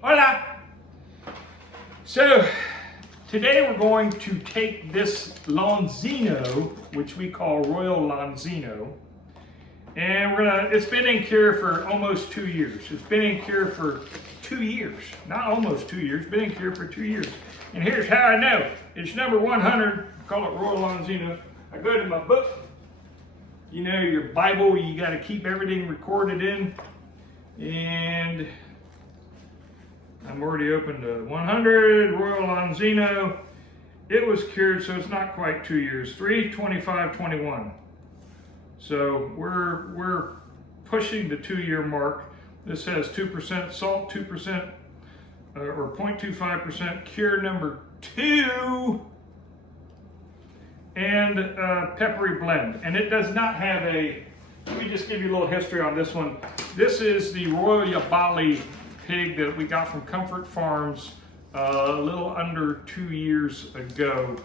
Hola! So, today we're going to take this LonZino, which we call Royal LonZino, and it's been in cure for almost 2 years. It's been in cure for 2 years. Not almost 2 years, been in cure for 2 years. And here's how I know. It's number 100, call it Royal LonZino. I go to my book. You know, your Bible, you got to keep everything recorded in. And I'm already open to 100, Royal LonZino. It was cured, so it's not quite 2 years. 3/25/21. So we're pushing the 2-year mark. This has 2% salt, 2% or 0.25% cure number 2, and peppery blend. And it does not have a. Let me just give you a little history on this one. This is the Royal Yabali pig that we got from Comfort Farms a little under 2 years ago.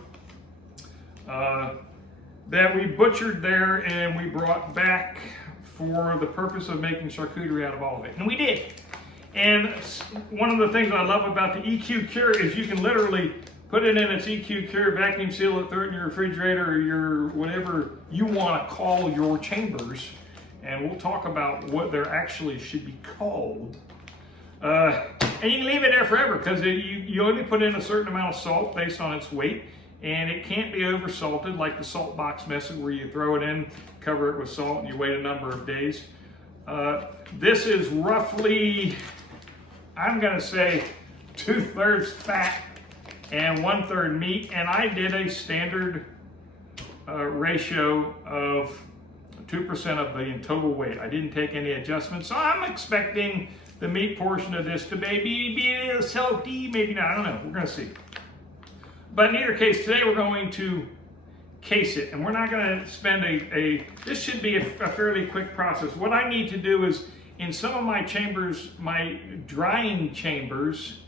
That we butchered there and we brought back for the purpose of making charcuterie out of all of it. And we did. And one of the things I love about the EQ Cure is you can literally put it in its EQ Cure, vacuum seal it, throw it in your refrigerator or your whatever you want to call your chambers. And we'll talk about what they actually should be called. And you can leave it there forever because you only put in a certain amount of salt based on its weight. And it can't be over salted like the salt box method where you throw it in, cover it with salt, and you wait a number of days. This is roughly, I'm going to say, 2/3 fat and 1/3 meat. And I did a standard ratio of 2% of the total weight. I didn't take any adjustments. So I'm expecting the meat portion of this to maybe be a little salty, maybe not. I don't know. We're going to see. But in either case, today we're going to case it, and we're not going to spend this should be a fairly quick process. What I need to do is, in some of my chambers, my drying chambers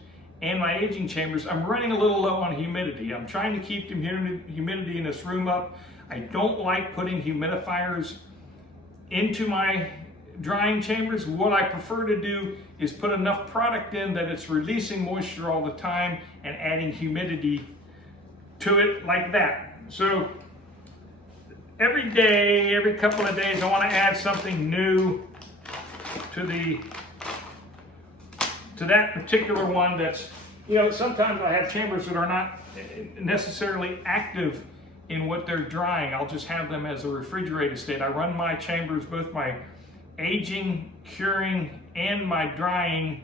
and my aging chambers, I'm running a little low on humidity. I'm trying to keep the humidity in this room up. I don't like putting humidifiers into my drying chambers. What I prefer to do is put enough product in that it's releasing moisture all the time and adding humidity to it like that. So every day, every couple of days, I want to add something new to that particular one. That's, you know, sometimes I have chambers that are not necessarily active in what they're drying. I'll just have them as a refrigerated state. I run my chambers, both my aging, curing, and my drying,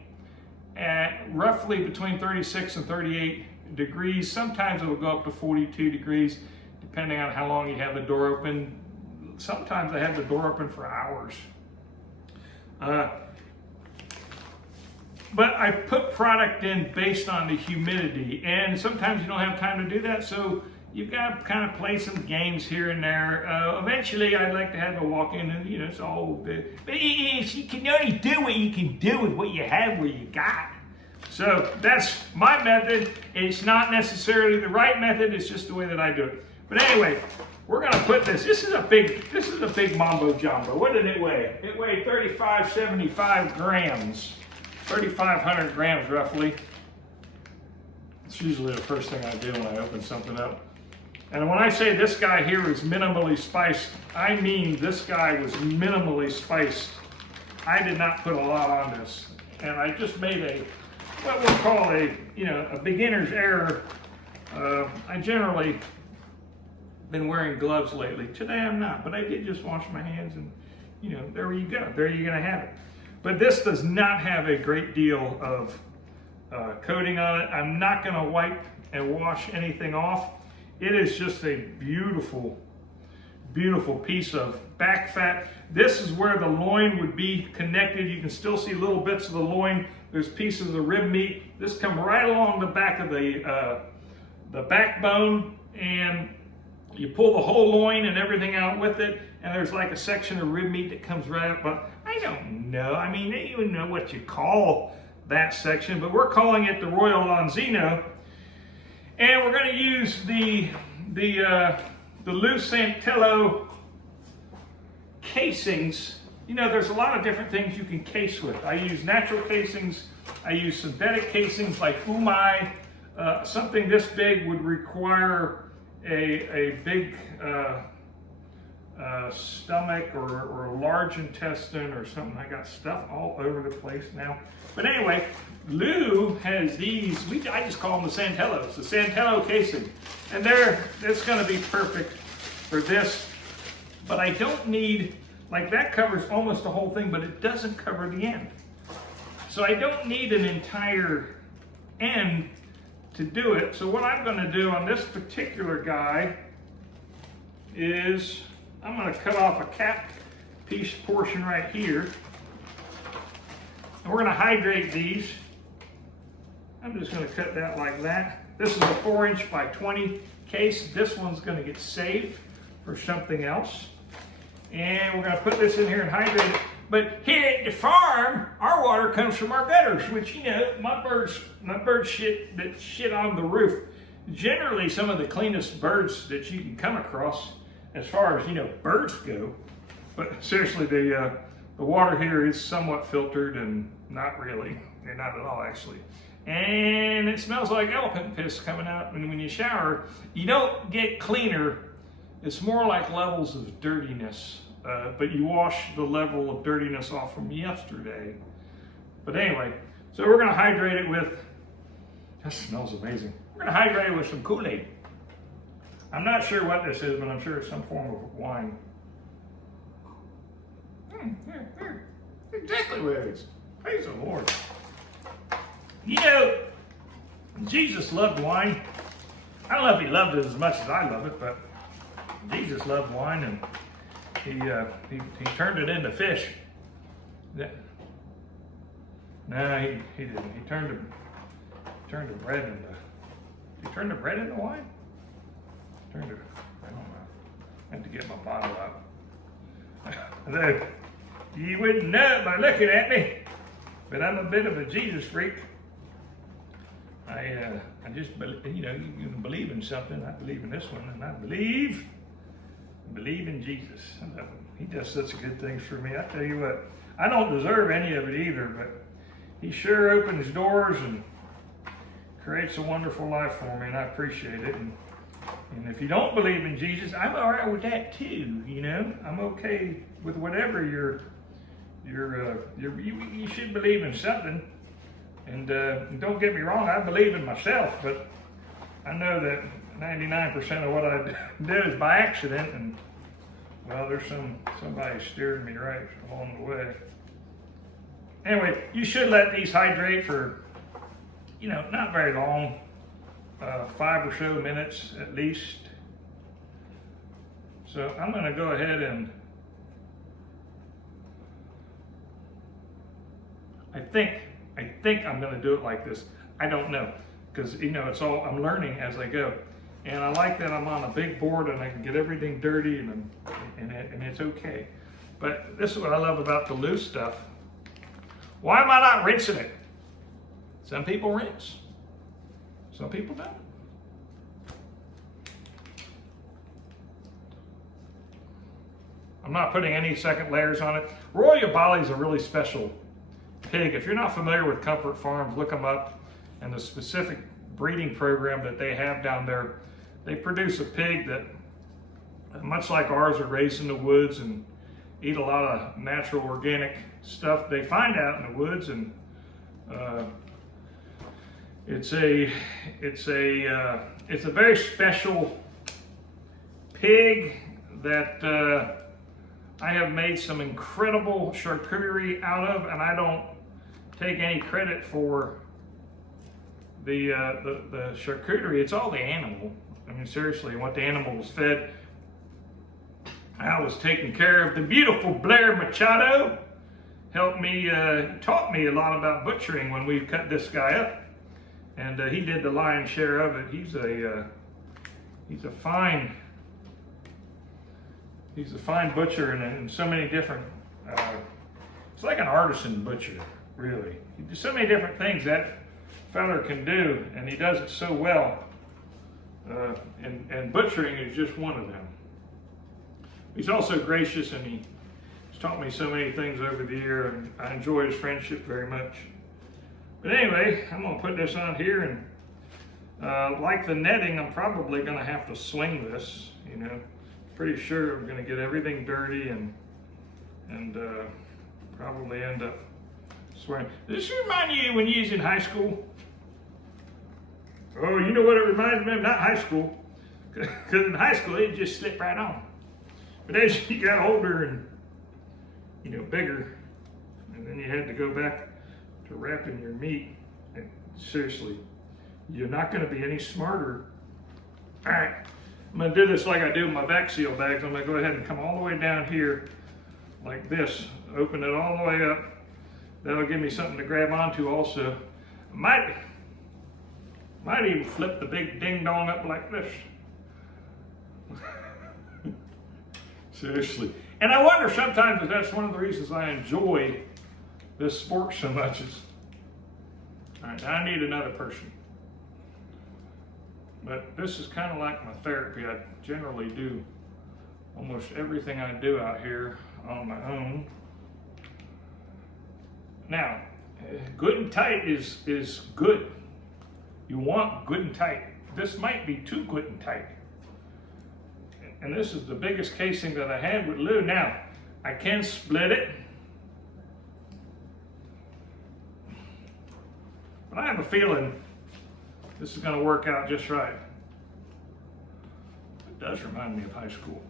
at roughly between 36 and 38 degrees. Sometimes it'll go up to 42 degrees, depending on how long you have the door open. Sometimes I have the door open for hours. But I put product in based on the humidity, and sometimes you don't have time to do that, so you've got to kind of play some games here and there. Eventually, I'd like to have a walk-in, and you know, it's all. But you can only do what you can do with what you have, where you got. So that's my method. It's not necessarily the right method. It's just the way that I do it. But anyway, we're going to put this. This is a big mambo jumbo. What did it weigh? It weighed 3,575 grams, 3,500 grams roughly. It's usually the first thing I do when I open something up. And when I say this guy here is minimally spiced, I mean this guy was minimally spiced. I did not put a lot on this, and I just made what we'll call a beginner's error. I generally been wearing gloves lately. Today I'm not, but I did just wash my hands, and you know, there you go. There you're gonna have it. But this does not have a great deal of coating on it. I'm not gonna wipe and wash anything off. It is just a beautiful, beautiful piece of back fat. This is where the loin would be connected. You can still see little bits of the loin. There's pieces of rib meat. This come right along the back of the backbone, and you pull the whole loin and everything out with it, and there's like a section of rib meat that comes right up. But I don't know. I mean, they even know what you call that section, but we're calling it the Royal LonZino. And we're going to use the loose Santello casings you know, there's a lot of different things you can case with. I use natural casings. I use synthetic casings like umai. Something this big would require a big stomach or a large intestine or something. I got stuff all over the place now. But anyway, Lou has these, I just call them the Santellos, the Santello casing. And it's gonna be perfect for this. But I don't need, like that covers almost the whole thing, but it doesn't cover the end. So I don't need an entire end to do it. So what I'm gonna do on this particular guy is I'm gonna cut off a cap piece portion right here. And we're gonna hydrate these. I'm just gonna cut that like that. This is a 4" by 20 case. This one's gonna get saved for something else. And we're gonna put this in here and hydrate it. But here at the farm, our water comes from our gutters, which, you know, my birds shit on the roof. Generally, some of the cleanest birds that you can come across, as far as, you know, birds go. But seriously, the water here is somewhat filtered, and not really, and not at all actually. And it smells like elephant piss coming out. And when you shower, you don't get cleaner. It's more like levels of dirtiness. But you wash the level of dirtiness off from yesterday. But anyway, so we're gonna hydrate it with, that smells amazing. We're gonna hydrate it with some Kool-Aid. I'm not sure what this is, but I'm sure it's some form of wine. Exactly what it is. Praise the Lord. You know, Jesus loved wine. I don't know if he loved it as much as I love it, but Jesus loved wine, and he turned it into fish. No, he didn't. He turned the bread into. Did he turn the bread into wine? I don't know. I have to get my bottle out. You wouldn't know it by looking at me, but I'm a bit of a Jesus freak. I just believe, you know, you can believe in something. I believe in this one, and I believe in Jesus. I love him. He does such good things for me. I tell you what, I don't deserve any of it either, but he sure opens doors and creates a wonderful life for me, and I appreciate it. And if you don't believe in Jesus, I'm all right with that too. You know, I'm okay with whatever you should believe in something. And don't get me wrong, I believe in myself, but I know that 99% of what I do is by accident, and well, there's somebody steering me right along the way. Anyway, you should let these hydrate for, you know, not very long, 5 or so minutes at least. So I'm going to go ahead and I think I'm going to do it like this. I don't know, because, you know, it's all, I'm learning as I go. And I like that I'm on a big board and I can get everything dirty and it's okay. But this is what I love about the loose stuff. Why am I not rinsing it? Some people rinse. Some people don't. I'm not putting any second layers on it. Royal Bali is a really special pig. If you're not familiar with Comfort Farms, look them up, and the specific breeding program that they have down there. They produce a pig that, much like ours, are raised in the woods and eat a lot of natural organic stuff they find out in the woods, and it's a very special pig that I have made some incredible charcuterie out of, and I don't take any credit for the charcuterie. It's all the animal. I mean, seriously, what the animal was fed. I was taking care of. The beautiful Blair Machado helped me, taught me a lot about butchering when we cut this guy up, and he did the lion's share of it. He's a fine butcher, and in so many different. It's like an artisan butcher, really. He does so many different things that feller can do, and he does it so well. And butchering is just one of them. He's also gracious, and he's taught me so many things over the year, and I enjoy his friendship very much. But anyway, I'm gonna put this on here, and like the netting, I'm probably gonna have to swing this, you know. Pretty sure I'm gonna get everything dirty and probably end up swearing. Does this remind you when you was in high school? Oh, you know what it reminds me of? Not high school, because in high school it just slipped right on. But as you got older and, you know, bigger, and then you had to go back to wrapping your meat, and seriously, you're not going to be any smarter. All right, I'm going to do this like I do with my vac seal bags. I'm going to go ahead and come all the way down here like this, open it all the way up. That'll give me something to grab onto also. Might even flip the big ding dong up like this. Seriously. And I wonder sometimes if that's one of the reasons I enjoy this sport so much. All right, now I need another person. But this is kind of like my therapy. I generally do almost everything I do out here on my own. Now, good and tight is good. You want good and tight. This might be too good and tight. And this is the biggest casing that I had with Lou. Now, I can split it. But I have a feeling this is going to work out just right. It does remind me of high school.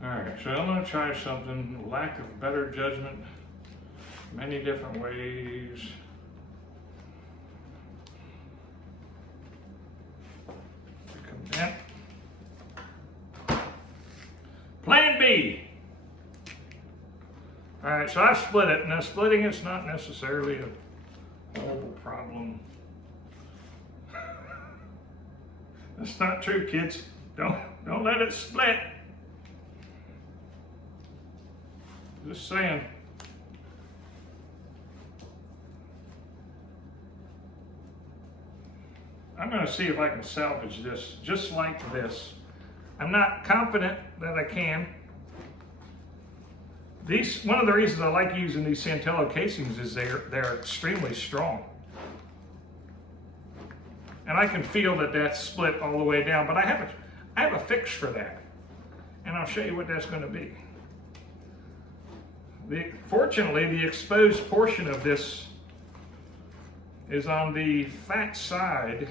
All right, so I'm going to try something. Lack of better judgment, many different ways. Come down. Plan B. All right, so I've split it. Now, splitting it's not necessarily a horrible problem. That's not true, kids. Don't let it split. Just saying. I'm going to see if I can salvage this just like this. I'm not confident that I can. One of the reasons I like using these Santello casings is they're extremely strong. And I can feel that that's split all the way down, but I have a fix for that. And I'll show you what that's going to be. Fortunately, the exposed portion of this is on the fat side.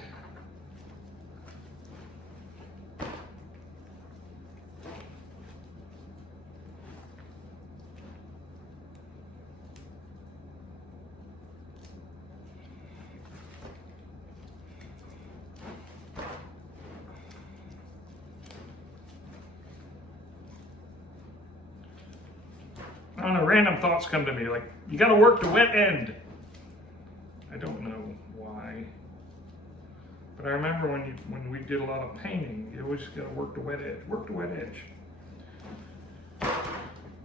I don't know, random thoughts come to me, like, you gotta work the wet end. I don't know why. But I remember when we did a lot of painting, you always gotta work the wet edge. Work the wet edge.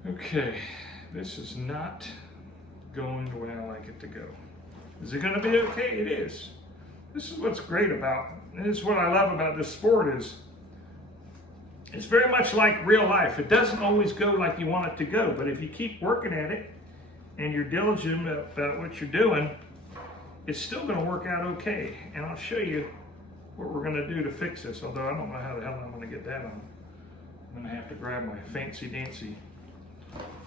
Okay, this is not going the way I like it to go. Is it gonna be okay? It is. This is what's great about, and this is what I love about this sport is, it's very much like real life. It doesn't always go like you want it to go, but if you keep working at it and you're diligent about what you're doing, it's still going to work out okay. And I'll show you what we're going to do to fix this, although I don't know how the hell I'm going to get that on. I'm going to have to grab my fancy-dancy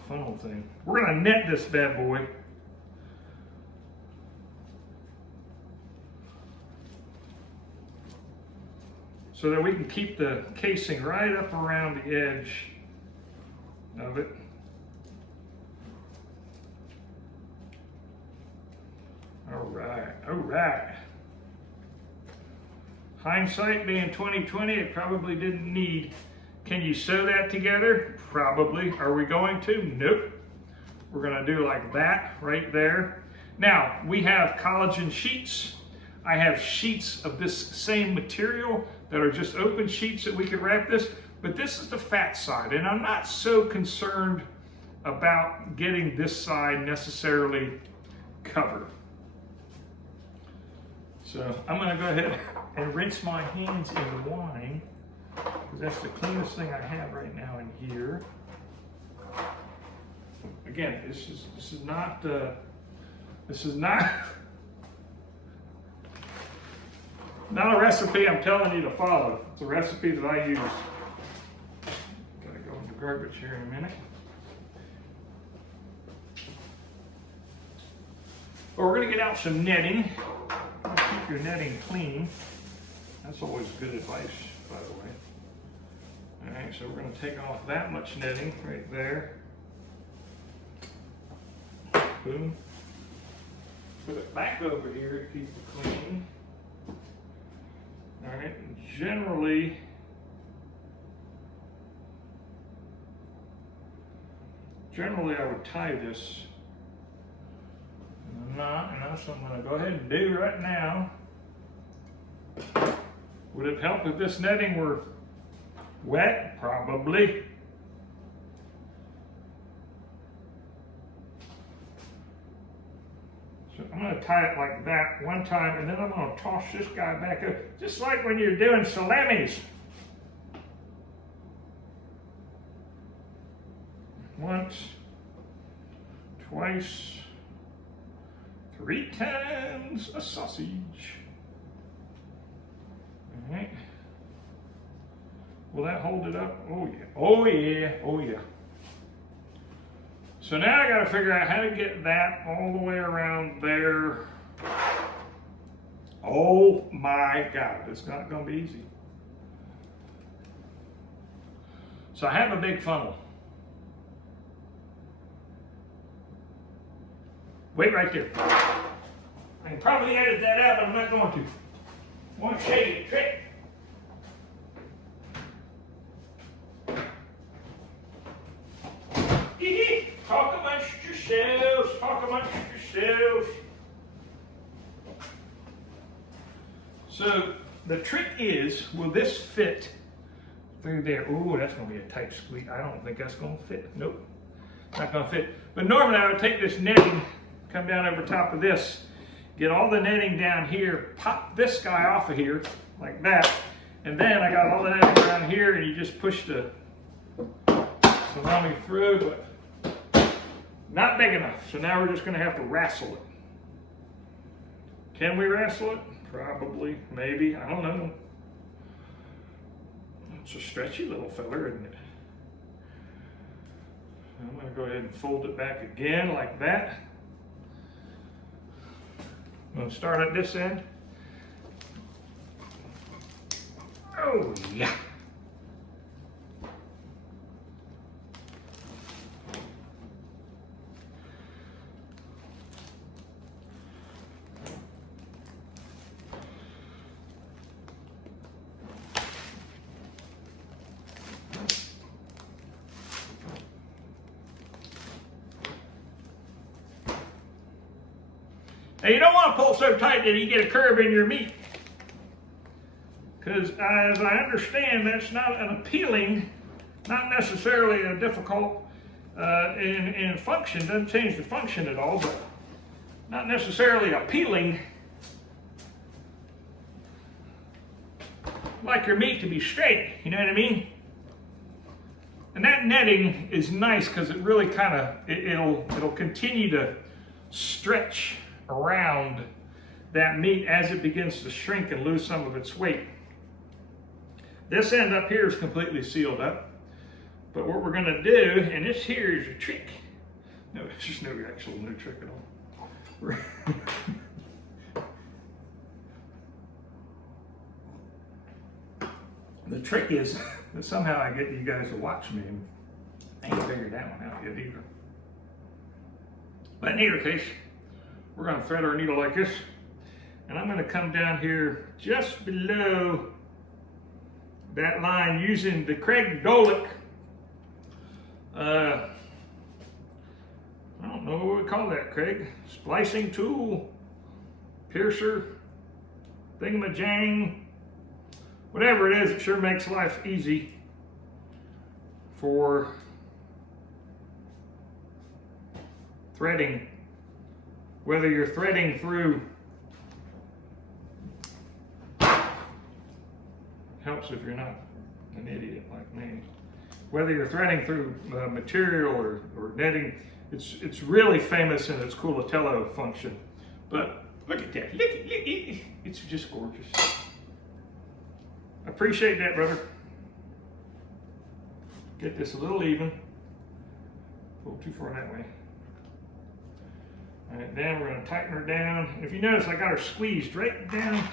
funnel thing. We're going to net this bad boy. So that we can keep the casing right up around the edge of it. All right. Hindsight being 2020, it probably didn't need. Can you sew that together? Probably. Are we going to? Nope. We're gonna do like that right there. Now, we have collagen sheets. I have sheets of this same material that are just open sheets that we could wrap this, but this is the fat side, and I'm not so concerned about getting this side necessarily covered. So I'm going to go ahead and rinse my hands in wine, because that's the cleanest thing I have right now in here. Again, this is not not a recipe I'm telling you to follow. It's a recipe that I use. Gotta go in the garbage here in a minute. But we're gonna get out some netting. Keep your netting clean. That's always good advice, by the way. All right, so we're gonna take off that much netting right there. Boom. Put it back over here to keep it clean. All right, and generally, I would tie this in a knot, and that's what I'm going to go ahead and do right now. Would it help if this netting were wet? Probably. So I'm going to tie it like that one time, and then I'm going to toss this guy back up, just like when you're doing salamis. Once, twice, 3 times a sausage. All right. Will that hold it up? Oh yeah, oh yeah, oh yeah. So now I got to figure out how to get that all the way around there. Oh my God, it's not going to be easy. So I have a big funnel. Wait right there. I can probably edit that out, but I'm not going to. I want to show you a trick. Talk amongst yourselves. Talk amongst yourselves. So the trick is, will this fit through there? Ooh, that's going to be a tight squeeze. I don't think that's going to fit. Nope, not going to fit. But normally I would take this netting, come down over top of this, get all the netting down here, pop this guy off of here like that, and then I got all the netting around here, and you just push the salami through, but not big enough. So now we're just going to have to wrestle it. Can we wrestle it? Probably, maybe, I don't know. It's a stretchy little feller, isn't it? I'm going to go ahead and fold it back again like that. I'm going to start at this end. Oh yeah. Now you don't want to pull so tight that you get a curve in your meat, because as I understand, that's not an appealing, not necessarily a difficult in function, doesn't change the function at all, but not necessarily appealing. Like your meat to be straight, you know what I mean? And that netting is nice because it really kind of, it'll continue to stretch around that meat as it begins to shrink and lose some of its weight. This end up here is completely sealed up, but what we're going to do, and this here is a trick. No, it's just no trick at all. The trick is that somehow I get you guys to watch me, and I ain't figured that one out yet either. But in either case, we're going to thread our needle like this, and I'm going to come down here just below that line using the Craig Dolick, I don't know what we call that, Craig, splicing tool, piercer, thingamajang, whatever it is. It sure makes life easy for threading. Whether you're threading through Helps if you're not an idiot like me. Whether you're threading through material or netting, it's really famous in its culatello function. But look at that, look, it's just gorgeous. Appreciate that, brother. Get this a little even. Pull too far that way. All right, then we're gonna tighten her down. If you notice, I got her squeezed right down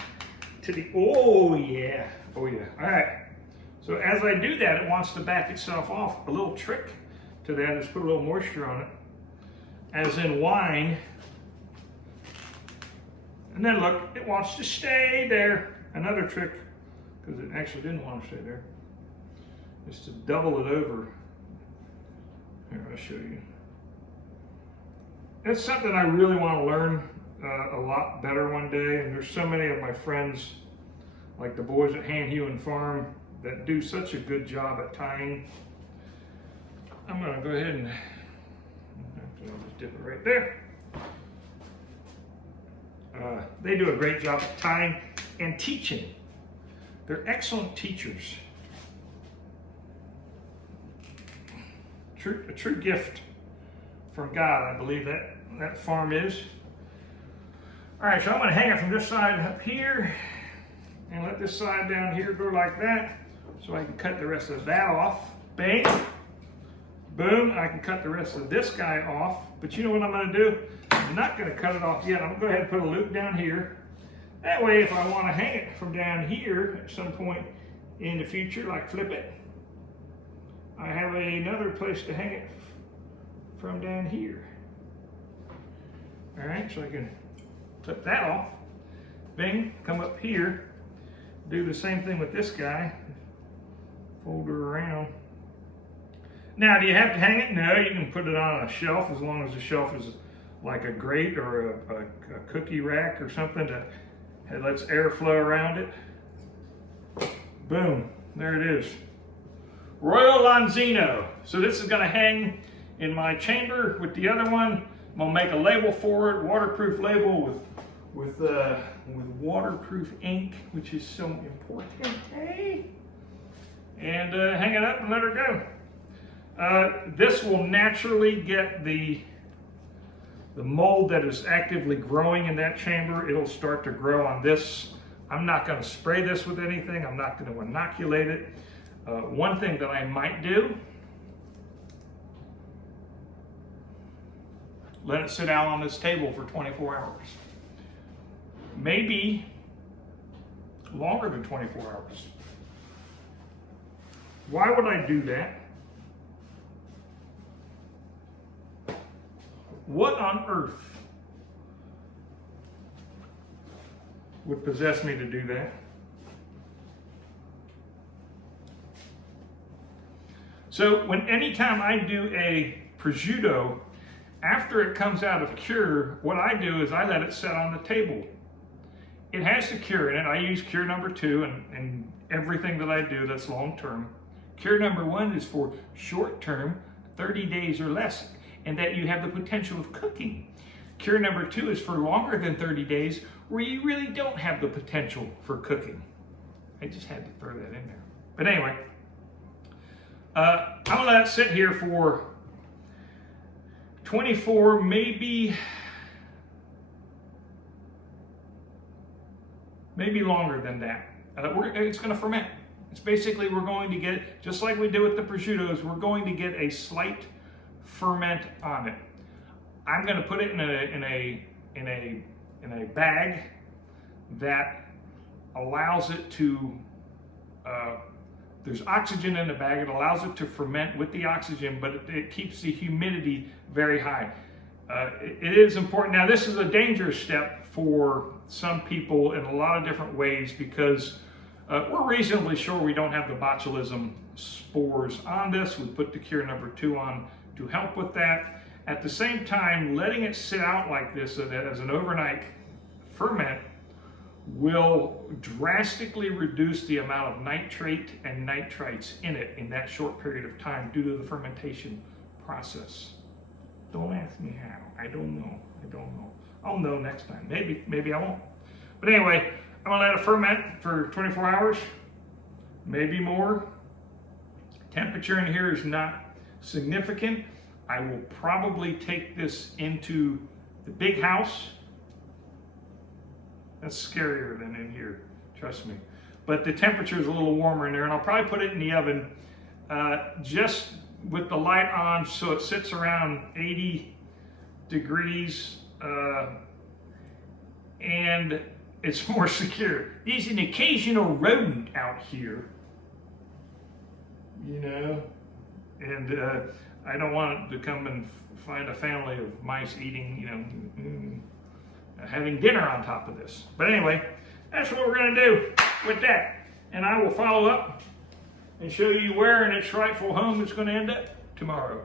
to the, oh yeah. All right, so as I do that, it wants to back itself off. A little trick to that is put a little moisture on it, as in wine. And then look, it wants to stay there. Another trick, because it actually didn't want to stay there, is to double it over. Here, I'll show you. It's something I really want to learn a lot better one day, and there's so many of my friends, like the boys at Hand Hewing Farm, that do such a good job at tying. I'm going to go ahead and actually, I'll just dip it right there. They do a great job at tying and teaching. They're excellent teachers. A true gift from God, I believe that farm is. All right, so I'm going to hang it from this side up here and let this side down here go like that, so I can cut the rest of that off. Bang, boom, I can cut the rest of this guy off. But you know what I'm going to do? I'm not going to cut it off yet. I'm going to go ahead and put a loop down here. That way, if I want to hang it from down here at some point in the future, like flip it, I have another place to hang it from down here. All right, so I can clip that off. Bing, come up here. Do the same thing with this guy. Fold her around. Now, do you have to hang it? No, you can put it on a shelf as long as the shelf is like a grate or a cookie rack or something that lets air flow around it. Boom, there it is. Royal LonZino. So this is gonna hang in my chamber with the other one. I'm gonna make a label for it, waterproof label with waterproof ink, which is so important, hey? And hang it up and let her go. This will naturally get the mold that is actively growing in that chamber. It'll start to grow on this. I'm not going to spray this with anything. I'm not going to inoculate it. One thing that I might do, let it sit out on this table for 24 hours. Maybe longer than 24 hours. Why would I do that? What on earth would possess me to do that? So anytime I do a prosciutto, after it comes out of cure, what I do is I let it sit on the table. It has to cure in it. I use cure number 2 and everything that I do that's long term. Cure number 1 is for short term, 30 days or less, and that you have the potential of cooking. Cure number 2 is for longer than 30 days, where you really don't have the potential for cooking. I just had to throw that in there. But anyway, I'm gonna let it sit here for 24, maybe longer than that. It's gonna ferment. It's basically, we're going to get, just like we do with the prosciuttos, we're going to get a slight ferment on it. I'm going to put it in a bag that allows it to. There's oxygen in the bag. It allows it to ferment with the oxygen, but it keeps the humidity very high. It is important. Now, this is a dangerous step for some people in a lot of different ways, because we're reasonably sure we don't have the botulism spores on this. We put the cure number 2 on to help with that. At the same time, letting it sit out like this as an overnight ferment will drastically reduce the amount of nitrate and nitrites in it in that short period of time due to the fermentation process. Don't ask me how. I don't know. I'll know next time. Maybe I won't. But anyway, I'm gonna let it ferment for 24 hours. maybe more. Temperature in here is not significant. I will probably take this into the big house. That's scarier than in here, trust me. But the temperature is a little warmer in there, and I'll probably put it in the oven just with the light on so it sits around 80 degrees and it's more secure. There's an occasional rodent out here, you know, and I don't want to come and find a family of mice eating, you know, having dinner on top of this. But anyway, that's what we're going to do with that. And I will follow up and show you where in its rightful home it's going to end up tomorrow.